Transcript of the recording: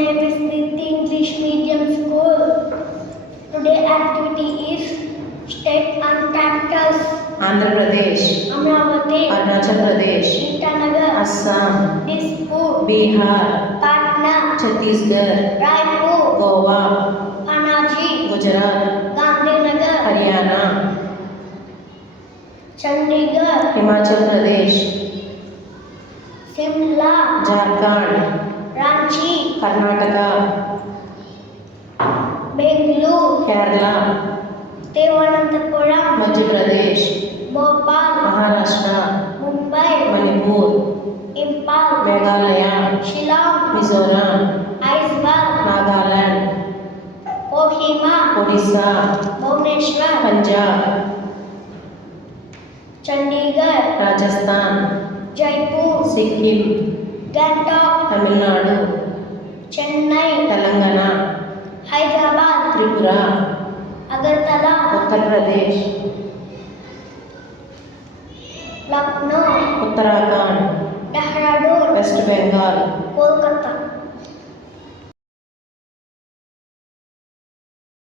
name is Niti English Medium School. Today activity is state and capitals. Andhra Pradesh, Amravati, Arunachal Pradesh, Itanagar, Assam, Dispur, Bihar, Patna, Chhattisgarh, Raipur, Goa, Panaji, Gujarat, Gandhinagar, Haryana, Chandigarh, Himachal Pradesh, Shimla, Jharkhand, Ranchi, Karnataka, Bengaluru, Kerala, Thiruvananthapuram, Madhya Pradesh, Bhopal, Maharashtra, Mumbai, Manipur, Impal, Meghalaya, Shillong, Mizoram, Aizawl, Nagaland, Kohima, Odisha, Bhubaneswar, Punjab, Chandigarh, Rajasthan, Jaipur, Sikkim, Gangtok, Tamil Nadu, Chennai, Telangana, Hyderabad, Tripura, Agartala, Uttar Pradesh, Lucknow, Uttarakhand, Dehradun, West Bengal, Kolkata.